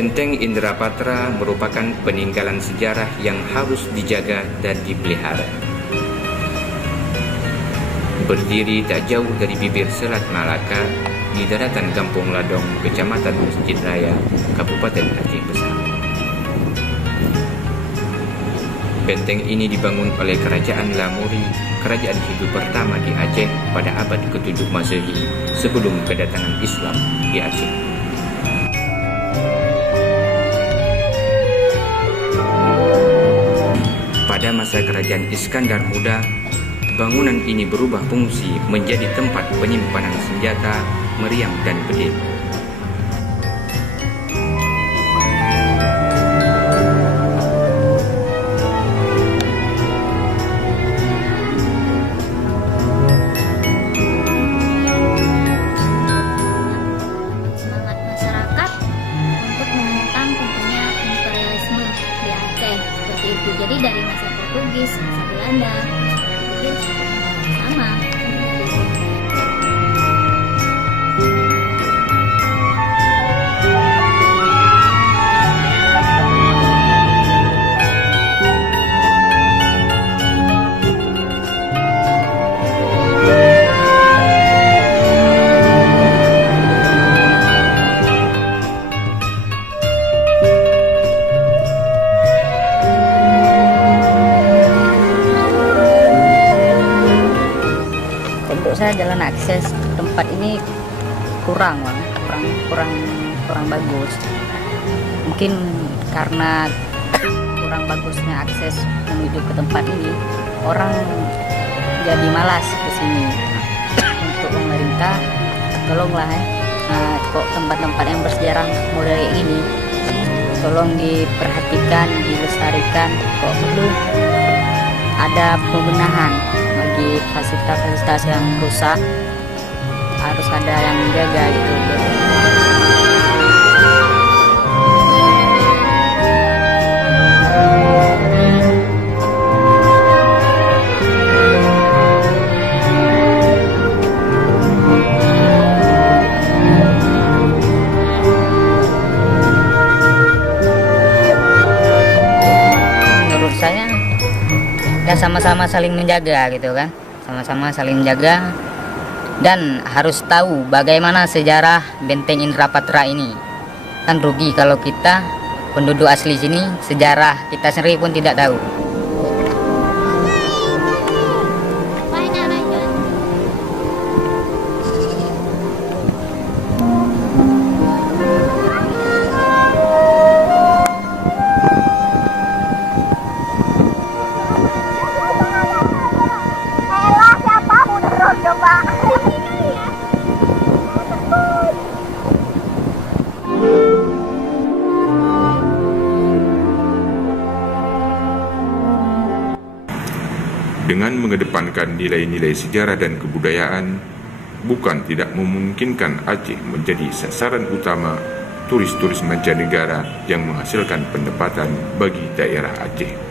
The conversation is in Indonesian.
Benteng Indrapatra merupakan peninggalan sejarah yang harus dijaga dan dipelihara. Berdiri tak jauh dari bibir Selat Malaka di daratan Kampung Ladong, Kecamatan Masjid Raya, Kabupaten Aceh Besar. Benteng ini dibangun oleh Kerajaan Lamuri, kerajaan Hindu pertama di Aceh pada abad ke-7 Masehi sebelum kedatangan Islam di Aceh. Pada masa Kerajaan Iskandar Muda, bangunan ini berubah fungsi menjadi tempat penyimpanan senjata, meriam, dan bedil. Semangat masyarakat untuk menentang tentunya imperialisme di Aceh seperti itu. Jadi dari masa Portugis, masa Belanda, sama. Untuk saya jalan akses ke tempat ini kurang bagus. Mungkin karena kurang bagusnya akses menuju ke tempat ini, orang jadi malas ke sini. Untuk pemerintah, tolonglah kok tempat-tempat yang bersejarah model ini tolong diperhatikan, dilestarikan. Kok perlu ada pembenahan bagi fasilitas-fasilitas yang rusak, harus ada yang menjaga gitu. Menurut saya ya sama-sama saling menjaga gitu kan, sama-sama saling menjaga dan harus tahu bagaimana sejarah Benteng Indrapatra ini. Kan rugi kalau kita penduduk asli sini sejarah kita sendiri pun tidak tahu. Dengan mengedepankan nilai-nilai sejarah dan kebudayaan, bukan tidak memungkinkan Aceh menjadi sasaran utama turis-turis mancanegara yang menghasilkan pendapatan bagi daerah Aceh.